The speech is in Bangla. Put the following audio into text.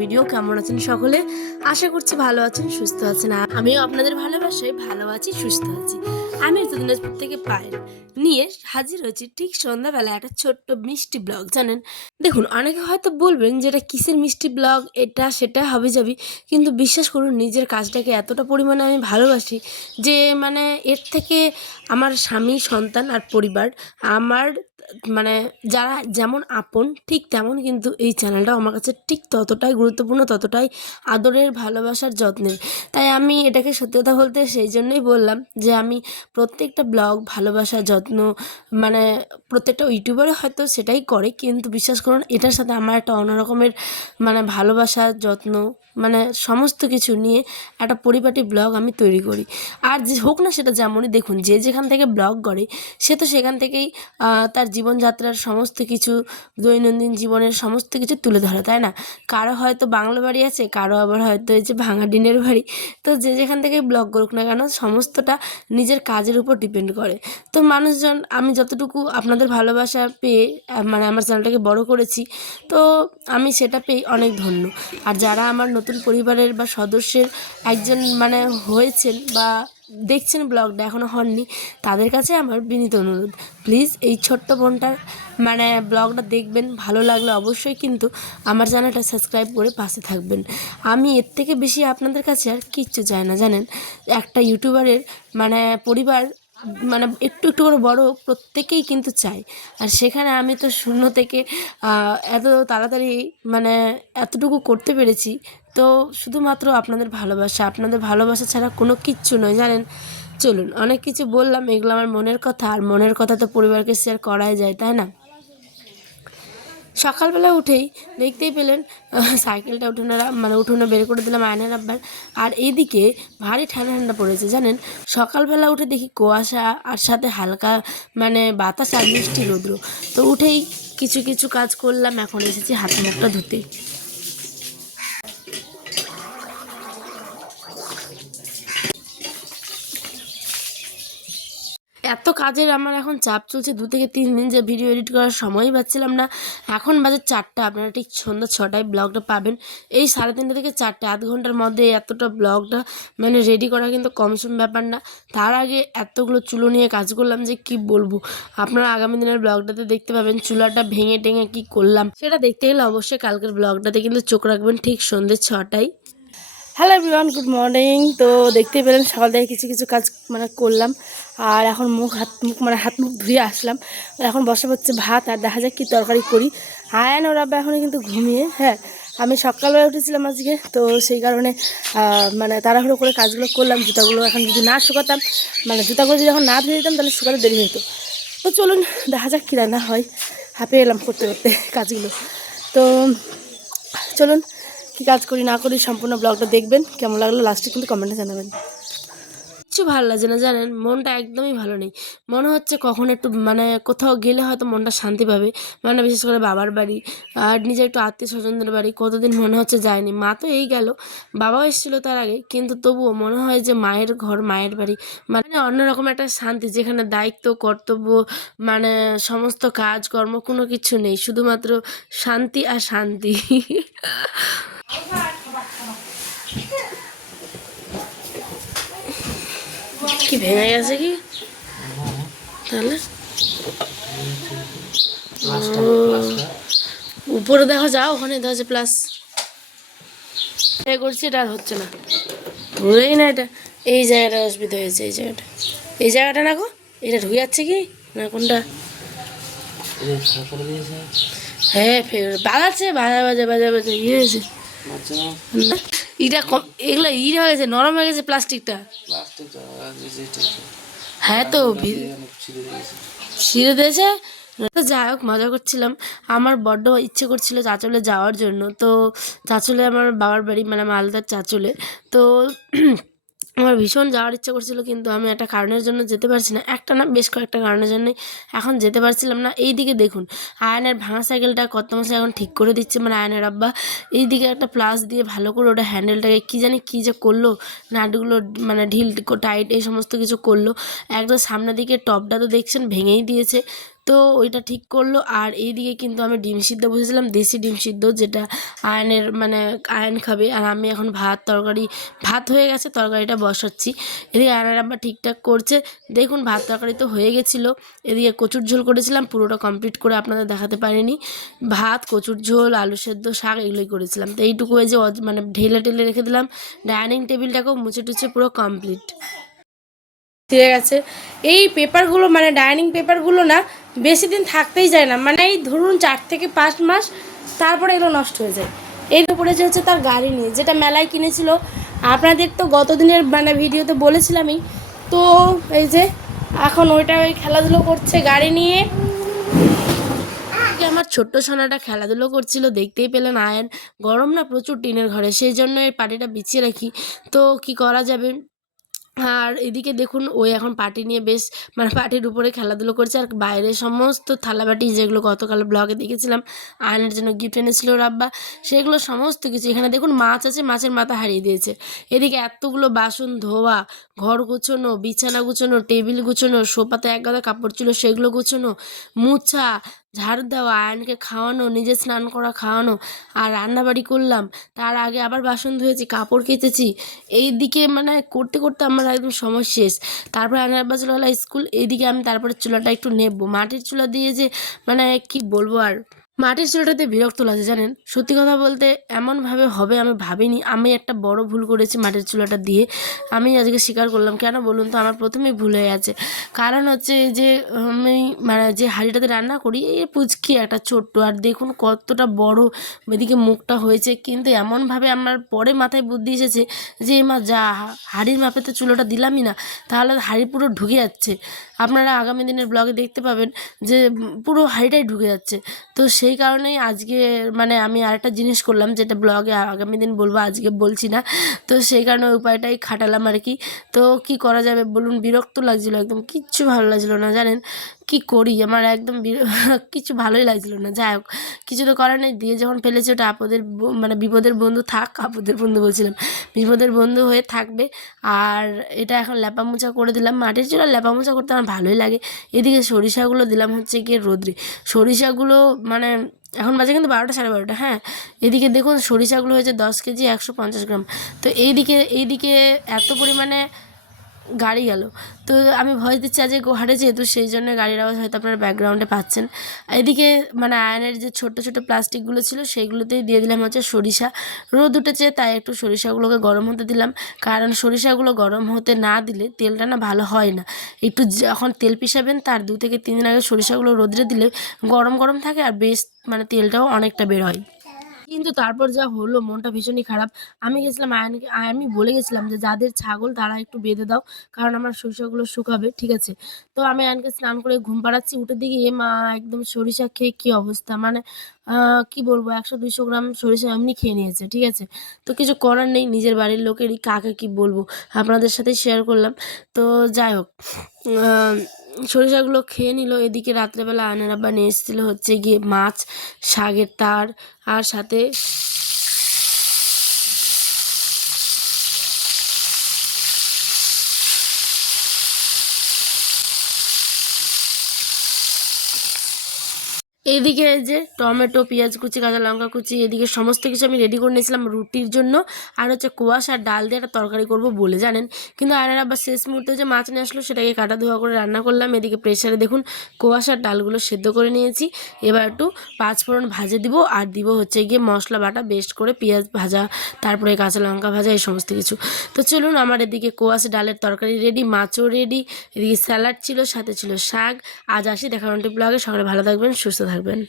ভিডিও কেমন আছেন সকলে? আশা করছি ভালো আছেন, সুস্থ আছেন। আমিও আপনাদের ভালোবাসায় ভালো আছি, সুস্থ আছি। আমি তো দিনাজপুর থেকে পায়েল নিয়ে হাজির হয়েছি ঠিক সন্ধ্যাবেলা একটা ছোট্ট মিষ্টি ব্লগ, জানেন? দেখুন, অনেকে হয়তো বলবেন যে এটা কিসের মিষ্টি ব্লগ? এটা সেটা হবে যাবি কিন্তু বিশ্বাস করুন, নিজের কাজটাকে এতটা পরিমাণে আমি ভালোবাসি যে মানে এর থেকে আমার স্বামী, সন্তান আর পরিবার, আমার মানে যারা যেমন আপন, ঠিক তেমন কিন্তু এই চ্যানেলটাও আমার কাছে ঠিক ততটাই গুরুত্বপূর্ণ, ততটাই আদরের, ভালোবাসার, যত্নের। তাই আমি এটাকে সত্যি কথা বলতে সেই জন্যই বললাম যে আমি প্রত্যেকটা ব্লগ ভালোবাসা, যত্ন মানে প্রত্যেকটা ইউটিউবারে হয়তো সেটাই করে, কিন্তু বিশ্বাস করুন এটার সাথে আমার একটা অন্যরকমের মানে ভালোবাসা, যত্ন মানে সমস্ত কিছু নিয়ে একটা পরিপাটি ব্লগ আমি তৈরি করি। আর যে হোক না সেটা যেমনই দেখুন, যে যেখান থেকে ব্লগ করে, সে তো সেখান থেকেই তার জীবনযাত্রার সমস্ত কিছু, দৈনন্দিন জীবনের সমস্ত কিছু তুলে ধরে, তাই না? কারও হয়তো বাংলা বাড়ি আছে, কারও আবার হয়তো এই যে ভাঙা ডিনের বাড়ি। তো যে যেখান থেকে ব্লগ করুক না কেন, সমস্তটা নিজের কাজের উপর ডিপেন্ড করে। তো মানুষজন, আমি যতটুকু আপনাদের ভালোবাসা পেয়ে মানে আমার চ্যানেলটাকে বড় করেছি, তো আমি সেটা পেয়ে অনেক ধন্য। আর যারা আমার নতুন পরিবারের বা সদস্যের একজন মানে হয়েছেন বা দেখছেন ব্লগটা এখনও হননি, তাদের কাছে আমার বিনীত অনুরোধ। প্লিজ এই ছোট্ট বোনটার মানে ব্লগটা দেখবেন, ভালো লাগলে অবশ্যই কিন্তু আমার চ্যানেলটা সাবস্ক্রাইব করে পাশে থাকবেন। আমি এর থেকে বেশি আপনাদের কাছে আর কিচ্ছু চাই না, জানেন? একটা ইউটিউবারের মানে পরিবার মানে একটু একটু করে বড় প্রত্যেকেই কিন্তু চায়। আর সেখানে আমি তো শূন্য থেকে এত তাড়াতাড়ি মানে এতটুকু করতে পেরেছি। তো শুধুমাত্র আপনাদের ভালোবাসা আপনাদের ভালোবাসা ছাড়া কোনো কিচ্ছু নয়, জানেন? চলুন, অনেক কিছু বললাম, এগুলো আমার মনের কথা। আর মনের কথা তো পরিবারকে শেয়ার করাই যায়, তাই না? সকালবেলা উঠেই দেখতেই পেলেন সাইকেলটা উঠোনে মানে উঠোনে বের করে দিলাম আয়নার আব্বার আর এইদিকে ভারী ঠান্ডা ঠান্ডা পড়েছে, জানেন? সকালবেলা উঠে দেখি কুয়াশা আর সাথে হালকা মানে বাতাস আর মিষ্টি রৌদ্র। তো উঠেই কিছু কিছু কাজ করলাম, এখন এসেছি হাত মুখটা ধুতে। এত কাজের আমার এখন চাপ চলছে, দু থেকে তিন দিন যে ভিডিও এডিট করার সময়ই পাচ্ছিলাম না। এখন বাজে চারটা, আপনারা ঠিক সন্ধ্যা ছটায় ব্লগটা পাবেন। এই সাড়ে তিনটা থেকে চারটে, আধ ঘণ্টার মধ্যে এতটা ব্লগটা মানে রেডি করা কিন্তু কম সম ব্যাপার না। তার আগে এতগুলো চুলো নিয়ে কাজ করলাম যে কি বলব? আপনারা আগামী দিনের ব্লগটাতে দেখতে পাবেন চুলাটা ভেঙে টেঙে কি করলাম। সেটা দেখতে গেলে অবশ্যই কালকের ব্লগটাতে কিন্তু চোখ রাখবেন ঠিক সন্ধ্যে ছটায়। হ্যালো এভরিওয়ান গুড মর্নিং তো দেখতেই পেলেন সকাল থেকে কিছু কিছু কাজ মানে করলাম। আর এখন মুখ হাত মুখ মানে হাত মুখ ধুয়ে আসলাম। এখন বসে হচ্ছে ভাত আর দেখা যাক কী তরকারি করি। আয়ান ওর আব্বা এখনও কিন্তু ঘুমিয়ে হ্যাঁ। আমি সকালবেলা উঠেছিলাম আজকে, তো সেই কারণে মানে তাড়াহুড়ো করে কাজগুলো করলাম, জুতাগুলো এখন যদি না শুকাতাম মানে জুতাগুলো যদি এখন না ধুয়ে দিতাম, তাহলে শুকাতে দেরি হতো তো চলুন, দেখা যাক কী রান্না হয়। হাঁপিয়ে এলাম করতে করতে কাজগুলো। তো চলুন, কি কাজ করি না করি সম্পূর্ণ ব্লগটা দেখবেন। কেমন লাগল লাস্টে কিন্তু কমেন্টে জানাবেন। কিছু ভালো লাগছে না, জানেন? মনটা একদমই ভালো নেই। মনে হচ্ছে কখন একটু মানে কোথাও গেলে হয়তো মনটা শান্তি পাবে। মানে বিশেষ করে বাবার বাড়ি আর নিজের একটু আত্মীয় স্বজনদের বাড়ি কতদিন মনে হচ্ছে যায়নি। মা তো এই গেল, বাবাও এসেছিল তার আগে। কিন্তু তবুও মনে হয় যে মায়ের ঘর, মায়ের বাড়ি। মানে অন্যরকম একটা শান্তি, যেখানে দায়িত্ব, কর্তব্য মানে সমস্ত কাজকর্ম কোনো কিছু নেই। শুধুমাত্র শান্তি আর শান্তি। কি ভেঙে গেছে কি? তাহলে? উপরে দেখো যাও ওখানে দেখা যাচ্ছে প্লাস এ করছি এটা আর হচ্ছে না। ধরেই না এটা। এই জায়গাটা অসুবিধা হয়েছে এই জায়গাটা। এই জায়গাটা না গো? এটা ঢুকে যাচ্ছে কি? না কোনটা? হ্যাঁ ফের বাজাচ্ছে বাজা বাজা বাজা বাজা ইয়ে হয়েছে। কম এগুলো ইট হয়ে গেছে নরম হয়ে গেছে প্লাস্টিকটা। হ্যাঁ তো ছিঁড়ে দিয়েছে। তো যাই হোক মজা করছিলাম। আমার বড্ড ইচ্ছে করছিল চাঁচলে যাওয়ার জন্য। তো চাঁচলে আমার বাবার বাড়ি মানে মালদার চাঁচলে। তো আমার ভীষণ যাওয়ার ইচ্ছে করছিল, কিন্তু আমি একটা কারণের জন্য যেতে পারছি না। একটা না বেশ কয়েকটা কারণের জন্যই এখন যেতে পারছিলাম না। এই দিকে দেখুন, আয়নের ভাঙা সাইকেলটা কত মাসে এখন ঠিক করে দিচ্ছে মানে আয়নের আব্বা। এই দিকে একটা প্লাস দিয়ে ভালো করে ওটা হ্যান্ডেলটাকে কী জানি কী যে করল, নাটগুলো মানে ঢিল টাইট এই সমস্ত কিছু করল। একদম সামনের দিকে টপটা তো দেখছেন, ভেঙেই দিয়েছে। তো ওইটা ঠিক করল। আর এইদিকে কিন্তু আমি ডিম সিদ্ধ বসেছিলাম, দেশি ডিম সিদ্ধ যেটা আয়নের মানে আয়ন খাবে। আর আমি এখন ভাত তরকারি, ভাত হয়ে গেছে, তরকারিটা বসাচ্ছি। এদিকে আয়নের আব্বা ঠিকঠাক করছে। দেখুন, ভাত তরকারি তো হয়ে গেছিল। এদিকে কচুর ঝোল করেছিলাম, পুরোটা কমপ্লিট করে আপনাদের দেখাতে পারিনি। ভাত, কচুর ঝোল, আলু সেদ্ধ, শাক এগুলোই করেছিলাম। তো এইটুকু এই যে মানে ঢেলে টেলে রেখে দিলাম। ডাইনিং টেবিলটাকেও মুছে টুছে পুরো কমপ্লিট। ঠিক আছে। এই পেপারগুলো মানে ডাইনিং পেপারগুলো না বেশি দিন থাকতেই যায় না। মানে এই ধরুন চার থেকে পাঁচ মাস তারপরে এগুলো নষ্ট হয়ে যায়। এই পড়েছে হচ্ছে তার গাড়ি নিয়ে যেটা মেলায় কিনেছিল। আপনাদের তো গত দিনের মানে ভিডিওতে বলেছিলামই। তো এই যে এখন ওইটা ওই খেলাধুলো করছে গাড়ি নিয়ে। আমার ছোট্ট সোনাটা খেলাধুলো করছিল, দেখতেই পেলেন আয়ন। গরম না, প্রচুর টিনের ঘরে। সেই জন্য এই পাটিটা বিছিয়ে রাখি। তো কি করা যাবে? আর এদিকে দেখুন, ওই এখন পাটি নিয়ে বেশ মানে পাটির উপরে খেলাধুলো করছে। আর বাইরে সমস্ত থালাবাটি যেগুলো গতকাল ব্লগে দেখেছিলাম, আয়নের জন্য গিফট এনেছিল রাব্বা সেগুলো সমস্ত কিছু। এখানে দেখুন, মাছ আছে, মাছের মাথা হারিয়ে দিয়েছে। এদিকে এতগুলো বাসন, ধোয়া, ঘর গুছোনো, বিছানা গুছোনো, টেবিল গুছোনো, সোফাতে এক গাদা কাপড় ছিল, সেগুলো গুছোনো, মুছা ঝাড়ু দেওয়া, আয়নকে খাওয়ানো, নিজে স্নান করা, খাওয়ানো আর রান্নাবাড়ি করলাম। তার আগে আবার বাসন ধুয়েছি, কাপড় কেচেছি। এই দিকে মানে করতে করতে আমার একদম সময় শেষ। তারপরে আনার বাজলওয়ালা স্কুল, এইদিকে আমি তারপরে চুলাটা একটু নেব। মাটির চুলা দিয়ে যে মানে কি বলব আর? মাটির চুলাটাতে বিরক্ত লাগে জানেন? সত্যি কথা বলতে এমনভাবে হবে আমি ভাবিনি। আমি একটা বড় ভুল করেছি মাটির চুলাটা দিয়ে। আমি আজকে স্বীকার করলাম, কেন বলুন তো? আমার প্রথমেই ভুল হয়ে আছে কারণ হচ্ছে যে, আমি মানে যে হাঁড়িটাতে রান্না করি, এই পুচকি একটা, ছোট্ট, আর দেখুন কতটা বড় এদিকে মুখটা হয়েছে। কিন্তু এমনভাবে আমার পরে মাথায় বুদ্ধি এসেছে যে, মা, যা, হাঁড়ির মাপে তো চুলোটা দিলামই না, তাহলে হাঁড়ি পুরো ঢুকে যাচ্ছে। আপনারা আগামী দিনের ব্লগে দেখতে পাবেন যে, পুরো হাঁড়িটাই ঢুকে যাচ্ছে। তো সেই কারণেই আজকে মানে আমি আরেকটা জিনিস করলাম যেটা ব্লগে আগামী দিন বলব, আজকে বলছি না। তো সেই কারণে ওই উপায়টাই খাটালাম আর কি। তো কি করা যাবে বলুন? বিরক্ত লাগছিল একদম। কিচ্ছু ভালো লাগছিল না, জানেন? কি করি? আমার একদম কিছু ভালোই লাগছিল না। যাই হোক, কিছু তো করার নেই। দিয়ে যখন ফেলেছে ওটা আপদের মানে বিপদের বন্ধু থাক, আপদের বন্ধু বলছিলাম। বিপদের বন্ধু হয়ে থাকবে। আর এটা এখন ল্যাপা মোচা করে দিলাম। মাটির চুলা ল্যাপা মোচা করতে আমার ভালোই লাগে। এদিকে সরিষাগুলো দিলাম হচ্ছে গিয়ে রোদ্রে। সরিষাগুলো মানে এখন বাজে কিন্তু বারোটা সাড়ে বারোটা হ্যাঁ? এদিকে দেখুন সরিষাগুলো হয়েছে দশ কেজি একশো পঞ্চাশ গ্রাম। তো এইদিকে এইদিকে এত পরিমাণে গাড়ি গেল। তো আমি ভয় দিচ্ছি আজকে গোহাটে যেহেতু সেই জন্য গাড়ির আওয়াজ হয়তো আপনারা ব্যাকগ্রাউন্ডে পাচ্ছেন। এদিকে মানে আয়নের যে ছোট ছোট প্লাস্টিকগুলো ছিল সেইগুলোতেই দিয়ে দিলাম হচ্ছে সরিষা। রোদ উঠেছে তাই একটু সরিষাগুলোকে গরম হতে দিলাম। কারণ সরিষাগুলো গরম হতে না দিলে তেলটা না ভালো হয় না। একটু যখন তেল পিসাবেন তার দু থেকে তিন দিন আগে সরিষাগুলো রোদ্রে দিলে গরম গরম থাকে আর বেশ মানে তেলটাও অনেকটা বের হয়। কিন্তু তারপর যা হলো, মনটা ভীষণই খারাপ। আমি গেছিলাম আয়নকে আমি বলে গেছিলাম যে, যাদের ছাগল তারা একটু বেঁধে দাও, কারণ আমার সরিষাগুলো শুকাবে। ঠিক আছে? তো আমি আয়নকে স্নান করে ঘুম পাড়াচ্ছি। উঠে দিকে এ মা, একদম সরিষা খেয়ে কী অবস্থা? মানে কি বলব? একশো দুইশো গ্রাম সরিষা এমনি খেয়ে নিয়েছে, ঠিক আছে? তো কিছু করার নেই, নিজের বাড়ির লোকেরই কাকে কি বলব? আপনাদের সাথে শেয়ার করলাম। তো যাই হোক সরিষাগুলো খেয়ে নিল, এদিকে রাত্রেবেলা আনার আব্বা নিয়ে এসেছিল হচ্ছে গিয়ে মাছ, শাকের তার, আর সাথে এদিকে যে টমেটো, পেঁয়াজ কুচি, কাঁচা লঙ্কা কুচি, এদিকে সমস্ত কিছু আমি রেডি করে নিয়েছিলাম রুটির জন্য। আর হচ্ছে কোয়াশ আর ডাল দিয়ে একটা তরকারি করব বলে, জানেন? কিন্তু আয়নার আবার শেষ মুহূর্তে যে মাছ নিয়ে আসলো, সেটাকে কাটা ধোয়া করে রান্না করলাম। এদিকে প্রেশারে দেখুন, কোয়াশ আর ডালগুলো সেদ্ধ করে নিয়েছি। এবার একটু পাঁচফোড়ন ভাজে দিব, আর দিব হচ্ছে গিয়ে মশলা বাটা বেস্ট করে পেঁয়াজ ভাজা, তারপরে কাঁচা লঙ্কা ভাজা, এই সমস্ত কিছু। তো চলুন, আমার এদিকে কোয়াশ ডালের তরকারি রেডি মাছও রেডি এদিকে স্যালাড ছিল, সাথে ছিল শাক। আজ আসি দেখা ব্লগে সকালে ভালো থাকবেন, সুস্থ থাকবেন।